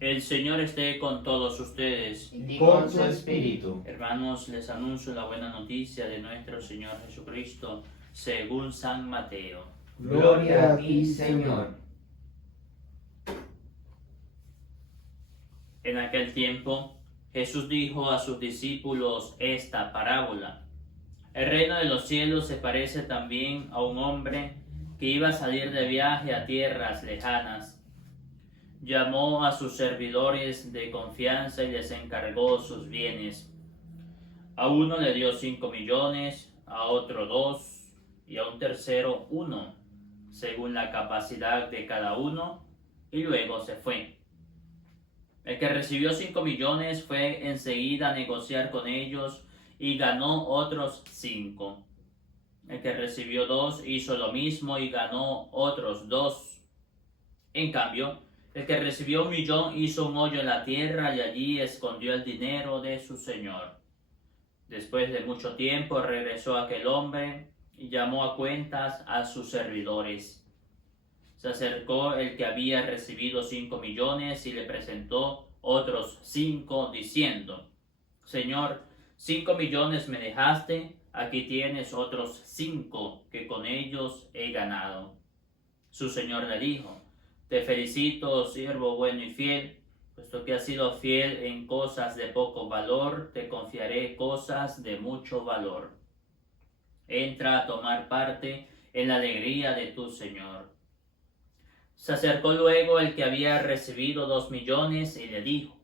El Señor esté con todos ustedes. Y con su espíritu. Hermanos, les anuncio la buena noticia de nuestro Señor Jesucristo, según San Mateo. Gloria a ti, Señor. En aquel tiempo, Jesús dijo a sus discípulos esta parábola. El reino de los cielos se parece también a un hombre que iba a salir de viaje a tierras lejanas. Llamó a sus servidores de confianza y les encargó sus bienes. A uno le dio 5 millones, a otro 2 y a un tercero 1, según la capacidad de cada uno, y luego se fue. El que recibió 5 millones fue enseguida a negociar con ellos y ganó otros 5. El que recibió 2 hizo lo mismo y ganó otros 2. En cambio, el que recibió 1 millón hizo un hoyo en la tierra y allí escondió el dinero de su señor. Después de mucho tiempo regresó aquel hombre y llamó a cuentas a sus servidores. Se acercó el que había recibido 5 millones y le presentó otros 5, diciendo: Señor, 5 millones me dejaste, aquí tienes otros 5 que con ellos he ganado. Su señor le dijo: Te felicito, siervo bueno y fiel, puesto que has sido fiel en cosas de poco valor, te confiaré cosas de mucho valor. Entra a tomar parte en la alegría de tu señor. Se acercó luego el que había recibido 2 millones y le dijo: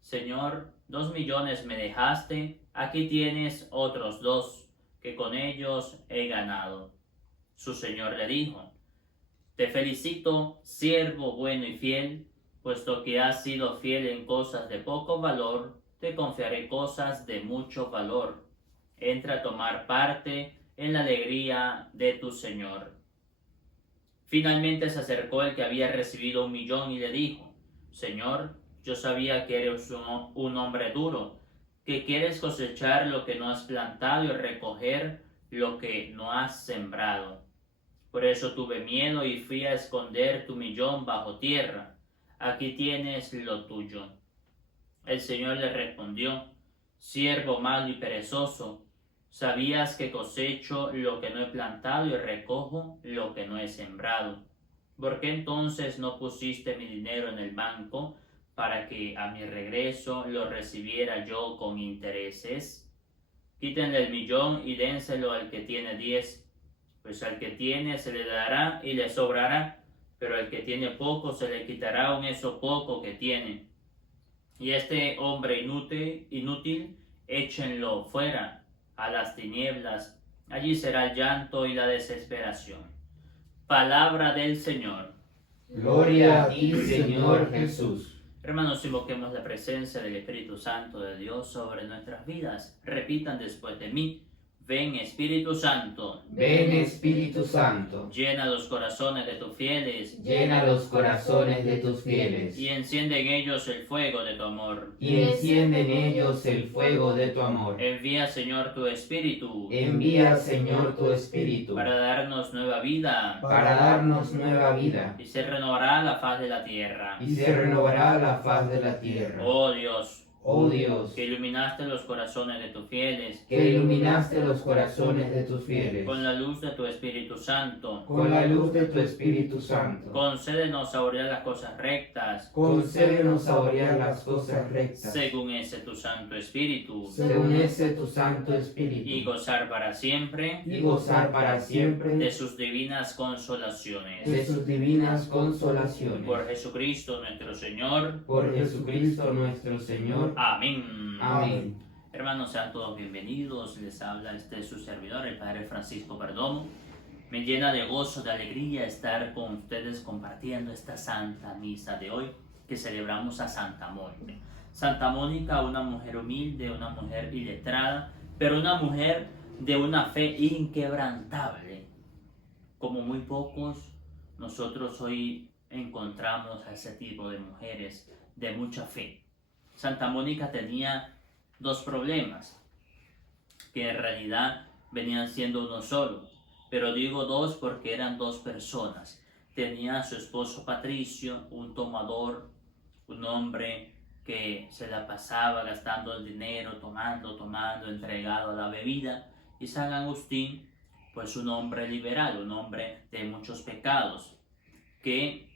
Señor, 2 millones me dejaste, aquí tienes otros 2, que con ellos he ganado. Su señor le dijo: Te felicito, siervo bueno y fiel, puesto que has sido fiel en cosas de poco valor, te confiaré cosas de mucho valor. Entra a tomar parte en la alegría de tu señor. Finalmente se acercó el que había recibido 1 millón y le dijo: Señor, yo sabía que eres un hombre duro, que quieres cosechar lo que no has plantado y recoger lo que no has sembrado. Por eso tuve miedo y fui a esconder tu 1 millón bajo tierra. Aquí tienes lo tuyo. El Señor le respondió: Siervo malo y perezoso, sabías que cosecho lo que no he plantado y recojo lo que no he sembrado. ¿Por qué entonces no pusiste mi dinero en el banco para que a mi regreso lo recibiera yo con intereses? Quítenle el 1 millón y dénselo al que tiene 10, pues al que tiene se le dará y le sobrará, pero al que tiene poco se le quitará aun eso poco que tiene. Y este hombre inútil, échenlo fuera a las tinieblas, allí será el llanto y la desesperación. Palabra del Señor. Gloria a ti, Señor Jesús. Hermanos, invoquemos la presencia del Espíritu Santo de Dios sobre nuestras vidas. Repitan después de mí: Ven, Espíritu Santo. Ven, Espíritu Santo. Llena los corazones de tus fieles. Llena los corazones de tus fieles. Y enciende en ellos el fuego de tu amor. Y enciende en ellos el fuego de tu amor. Envía, Señor, tu Espíritu. Envía, Señor, tu Espíritu. Para darnos nueva vida. Para darnos nueva vida. Y se renovará la faz de la tierra. Y se renovará la faz de la tierra. Oh Dios, Oh Dios, que iluminaste los corazones de tus fieles que iluminaste los corazones de tus fieles con la luz de tu Espíritu Santo. con la luz de tu Espíritu Santo. Concédenos saborear las cosas rectas, Concédenos saborear las cosas rectas, según ese tu Santo Espíritu, según ese tu Santo y Espíritu, gozar para siempre y gozar para siempre de sus divinas consolaciones. de sus divinas consolaciones. Por Jesucristo nuestro Señor. Por Jesucristo nuestro Señor. Amén. Amén. Hermanos, sean todos bienvenidos. Les habla su servidor, el Padre Francisco Perdomo. Me llena de gozo, de alegría estar con ustedes compartiendo esta Santa Misa de hoy que celebramos a Santa Mónica. Santa Mónica, una mujer humilde, una mujer iletrada, pero una mujer de una fe inquebrantable. Como muy pocos, nosotros hoy encontramos a ese tipo de mujeres de mucha fe. Santa Mónica tenía 2 problemas, que en realidad venían siendo uno solo, pero digo 2 porque eran 2 personas. Tenía a su esposo Patricio, un tomador, un hombre que se la pasaba gastando el dinero, tomando, entregado a la bebida. Y San Agustín, pues un hombre liberal, un hombre de muchos pecados, que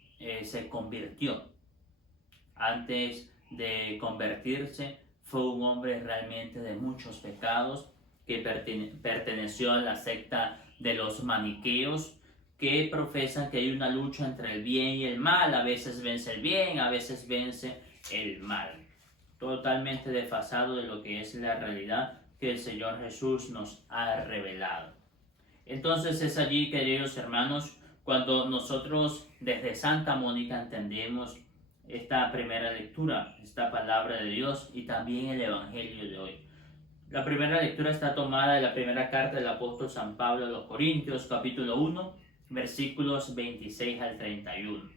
se convirtió. Antes de convertirse, fue un hombre realmente de muchos pecados, que perteneció a la secta de los maniqueos, que profesan que hay una lucha entre el bien y el mal. A veces vence el bien, a veces vence el mal. Totalmente desfasado de lo que es la realidad que el Señor Jesús nos ha revelado. Entonces es allí, queridos hermanos, cuando nosotros desde Santa Mónica entendemos esta primera lectura, esta palabra de Dios y también el Evangelio de hoy. La primera lectura está tomada de la primera carta del apóstol San Pablo a los Corintios, capítulo 1, versículos 26 al 31.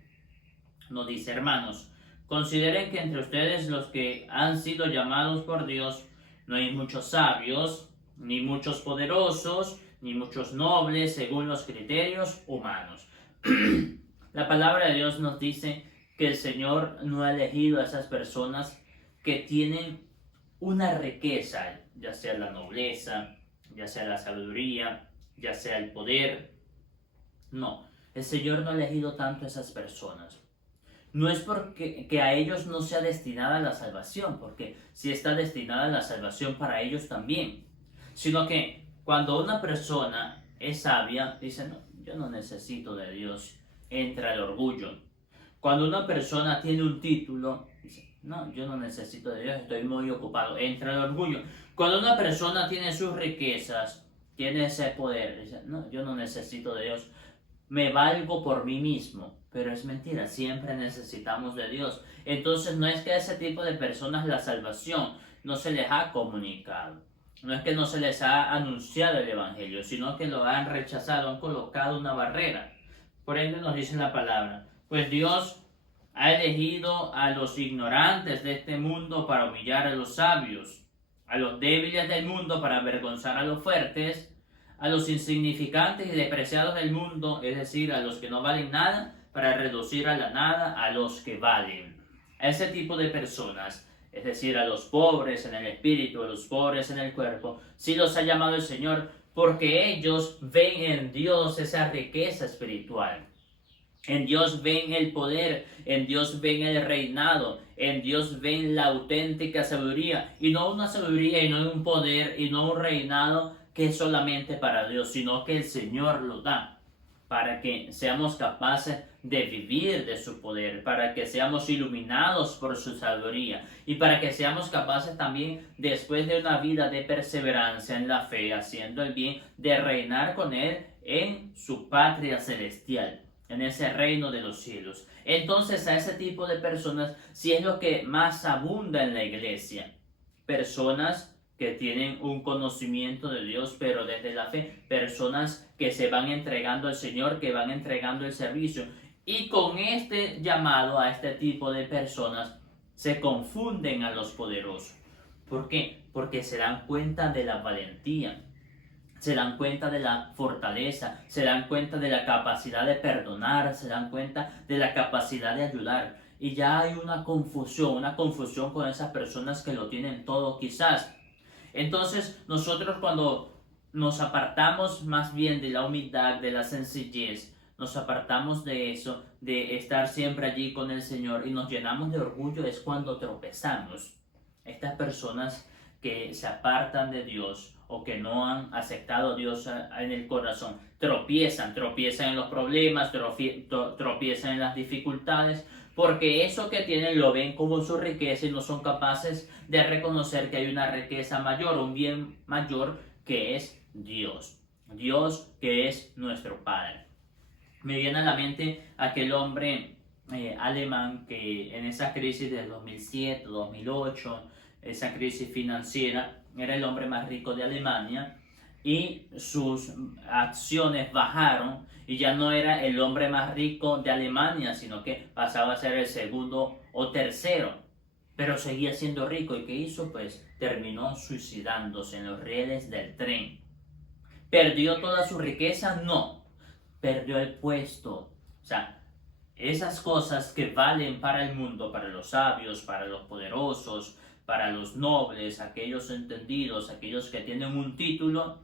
Nos dice: hermanos, consideren que entre ustedes los que han sido llamados por Dios, no hay muchos sabios, ni muchos poderosos, ni muchos nobles según los criterios humanos. La palabra de Dios nos dice que el Señor no ha elegido a esas personas que tienen una riqueza, ya sea la nobleza, ya sea la sabiduría, ya sea el poder. No, el Señor no ha elegido tanto a esas personas. No es porque que a ellos no sea destinada la salvación, porque sí está destinada la salvación para ellos también, sino que cuando una persona es sabia, dice: no, yo no necesito de Dios, entra el orgullo. Cuando una persona tiene un título, dice: no, yo no necesito de Dios, estoy muy ocupado, entra el orgullo. Cuando una persona tiene sus riquezas, tiene ese poder, dice: no, yo no necesito de Dios, me valgo por mí mismo. Pero es mentira, siempre necesitamos de Dios. Entonces no es que a ese tipo de personas la salvación no se les ha comunicado, no es que no se les ha anunciado el Evangelio, sino que lo han rechazado, han colocado una barrera. Por ende nos dice la palabra: pues Dios ha elegido a los ignorantes de este mundo para humillar a los sabios, a los débiles del mundo para avergonzar a los fuertes, a los insignificantes y despreciados del mundo, es decir, a los que no valen nada, para reducir a la nada a los que valen. A ese tipo de personas, es decir, a los pobres en el espíritu, a los pobres en el cuerpo, sí los ha llamado el Señor, porque ellos ven en Dios esa riqueza espiritual. En Dios ven el poder, en Dios ven el reinado, en Dios ven la auténtica sabiduría, y no una sabiduría y no un poder y no un reinado que es solamente para Dios, sino que el Señor lo da para que seamos capaces de vivir de su poder, para que seamos iluminados por su sabiduría y para que seamos capaces también, después de una vida de perseverancia en la fe, haciendo el bien, de reinar con Él en su patria celestial, en ese reino de los cielos. Entonces a ese tipo de personas sí es lo que más abunda en la iglesia. Personas que tienen un conocimiento de Dios, pero desde la fe. Personas que se van entregando al Señor, que van entregando el servicio. Y con este llamado a este tipo de personas se confunden a los poderosos. ¿Por qué? Porque se dan cuenta de la valentía, se dan cuenta de la fortaleza, se dan cuenta de la capacidad de perdonar, se dan cuenta de la capacidad de ayudar. Y ya hay una confusión con esas personas que lo tienen todo quizás. Entonces nosotros, cuando nos apartamos más bien de la humildad, de la sencillez, nos apartamos de eso, de estar siempre allí con el Señor y nos llenamos de orgullo, es cuando tropezamos. Estas personas que se apartan de Dios o que no han aceptado a Dios en el corazón, tropiezan en los problemas, tropiezan en las dificultades, porque eso que tienen lo ven como su riqueza y no son capaces de reconocer que hay una riqueza mayor, un bien mayor, que es Dios. Dios, que es nuestro Padre. Me viene a la mente aquel hombre alemán que en esa crisis del 2007, 2008, esa crisis financiera, era el hombre más rico de Alemania y sus acciones bajaron y ya no era el hombre más rico de Alemania, sino que pasaba a ser el segundo o tercero, pero seguía siendo rico. ¿Y qué hizo? Pues terminó suicidándose en los rieles del tren. ¿Perdió toda su riqueza? No, perdió el puesto. O sea, esas cosas que valen para el mundo, para los sabios, para los poderosos, para los nobles, aquellos entendidos, aquellos que tienen un título,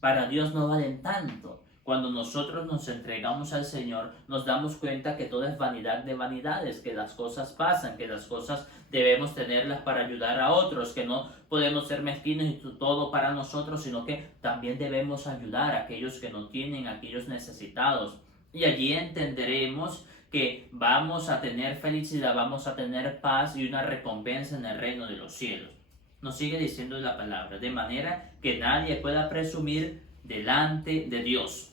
para Dios no valen tanto. Cuando nosotros nos entregamos al Señor, nos damos cuenta que todo es vanidad de vanidades, que las cosas pasan, que las cosas debemos tenerlas para ayudar a otros, que no podemos ser mezquinos y todo para nosotros, sino que también debemos ayudar a aquellos que no tienen, a aquellos necesitados. Y allí entenderemos que vamos a tener felicidad, vamos a tener paz y una recompensa en el reino de los cielos. Nos sigue diciendo la palabra, de manera que nadie pueda presumir delante de Dios.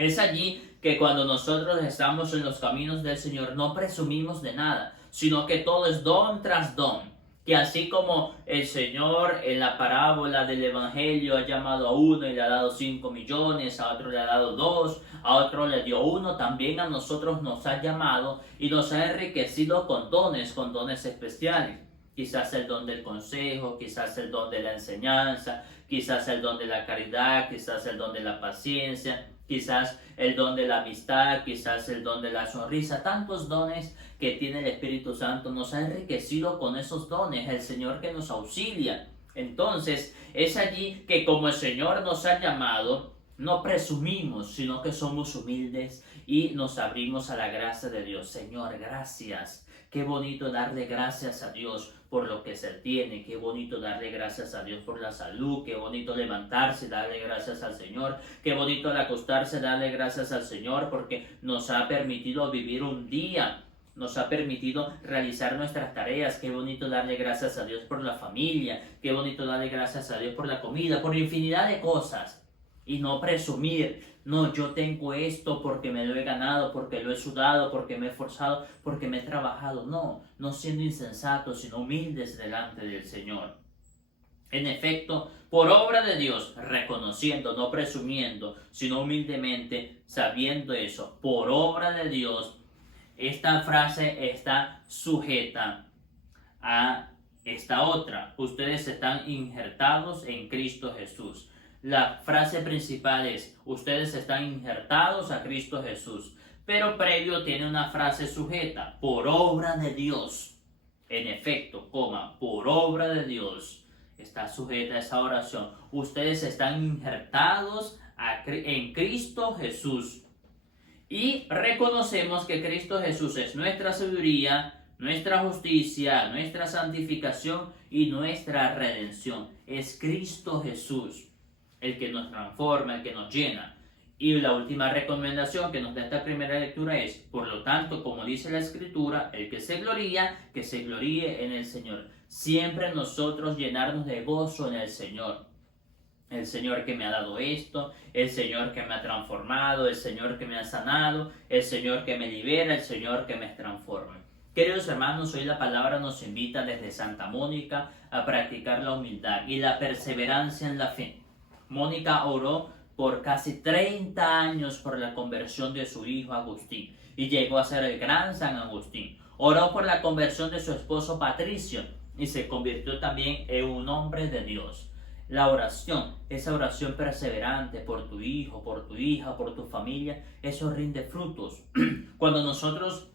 Es allí que cuando nosotros estamos en los caminos del Señor no presumimos de nada, sino que todo es don tras don. Que así como el Señor en la parábola del Evangelio ha llamado a uno y le ha dado 5 millones, a otro le ha dado 2, a otro le dio 1, también a nosotros nos ha llamado y nos ha enriquecido con dones especiales. Quizás el don del consejo, quizás el don de la enseñanza, quizás el don de la caridad, quizás el don de la paciencia, quizás el don de la amistad, quizás el don de la sonrisa. Tantos dones que tiene el Espíritu Santo nos ha enriquecido con esos dones, el Señor que nos auxilia. Entonces es allí que como el Señor nos ha llamado, no presumimos, sino que somos humildes y nos abrimos a la gracia de Dios. Señor, gracias. Qué bonito darle gracias a Dios por lo que se tiene, qué bonito darle gracias a Dios por la salud, qué bonito levantarse, darle gracias al Señor, qué bonito al acostarse, darle gracias al Señor porque nos ha permitido vivir un día, nos ha permitido realizar nuestras tareas, qué bonito darle gracias a Dios por la familia, qué bonito darle gracias a Dios por la comida, por infinidad de cosas. Y no presumir, no, yo tengo esto porque me lo he ganado, porque lo he sudado, porque me he esforzado, porque me he trabajado. No, no siendo insensatos, sino humildes delante del Señor. En efecto, por obra de Dios, reconociendo, no presumiendo, sino humildemente, sabiendo eso, por obra de Dios, esta frase está sujeta a esta otra. Ustedes están injertados en Cristo Jesús. La frase principal es, ustedes están injertados a Cristo Jesús. Pero previo tiene una frase sujeta, por obra de Dios. En efecto, por obra de Dios está sujeta esa oración. Ustedes están injertados en Cristo Jesús. Y reconocemos que Cristo Jesús es nuestra sabiduría, nuestra justicia, nuestra santificación y nuestra redención. Es Cristo Jesús el que nos transforma, el que nos llena. Y la última recomendación que nos da esta primera lectura es, por lo tanto, como dice la Escritura, el que se gloríe en el Señor. Siempre nosotros llenarnos de gozo en el Señor. El Señor que me ha dado esto, el Señor que me ha transformado, el Señor que me ha sanado, el Señor que me libera, el Señor que me transforma. Queridos hermanos, hoy la palabra nos invita desde Santa Mónica a practicar la humildad y la perseverancia en la fe. Mónica oró por casi 30 años por la conversión de su hijo Agustín y llegó a ser el gran San Agustín. Oró por la conversión de su esposo Patricio y se convirtió también en un hombre de Dios. La oración, esa oración perseverante por tu hijo, por tu hija, por tu familia, eso rinde frutos. Cuando nosotros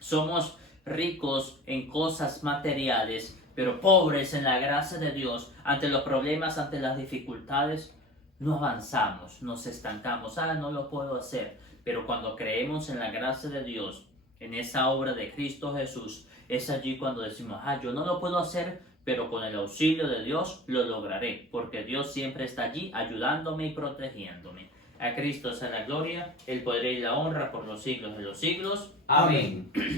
somos ricos en cosas materiales, pero pobres en la gracia de Dios, ante los problemas, ante las dificultades, no avanzamos, nos estancamos. No lo puedo hacer. Pero cuando creemos en la gracia de Dios, en esa obra de Cristo Jesús, es allí cuando decimos, yo no lo puedo hacer, pero con el auxilio de Dios lo lograré, porque Dios siempre está allí ayudándome y protegiéndome. A Cristo sea la gloria, el poder y la honra por los siglos de los siglos. Amén.